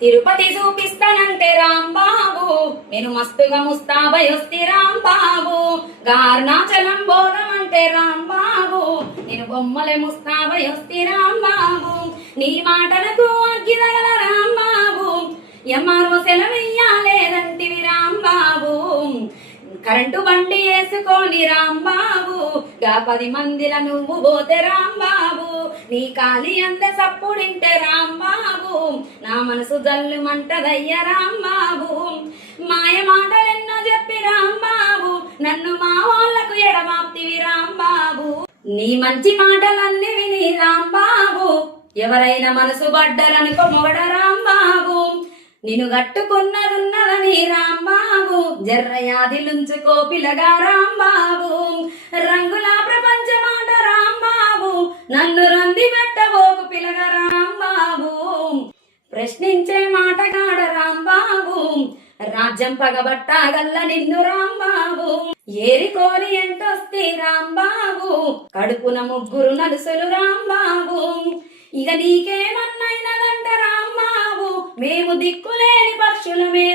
తిరుపతి చూపిస్తానంటే రాంబాబు. నేను మస్తుగా ముస్తాబై వస్తే రాంబాబు. గార్నాచలం బోధమంటే రాంబాబు. నేను బొమ్మలే ముస్తాబై వస్తే రాంబాబు. నీ మాటలకు అగ్గిదగల రాంబాబు. ఎంఆర్ఓ సెలవెయ్యాలేదంటివి రాంబాబు. కరెంటు బండి వేసుకొని రాంబాబు. గా పది మందిల నువ్వు పోతే రాంబాబు. నీ కాలి అంత సప్పుడింటే రాంబాబు. నా మనసు జల్లుమంటదయ్య రాంబాబు. మాయ మాటలెన్నో చెప్పి రాంబాబు. నన్ను మా వాళ్ళకు ఎడమాప్తివి రాంబాబు. నీ మంచి మాటలన్నీ విని రాంబాబు. ఎవరైనా మనసు పడ్డరనుకో మొగడ రాంబాబు. నిన్ను కట్టుకున్నదున్నదని రాంబాబు. జర్రయాదిలుంచుకో పిలగా రాంబాబు. నన్ను రంది పెట్టబోకు పిలగా రాంబాబు. ప్రశ్నించే మాటగాడ రాంబాబు. రాజ్యం పగబట్టాగల్ల నిన్ను రాంబాబు. ఏరి కోరి ఎంతొస్తే రాంబాబు. కడుపున ముగ్గురు నలుసులు రాంబాబు. ఇక నీకేమన్నైనదంట రాంబాబు. మేము దిక్కులేని పక్షులమే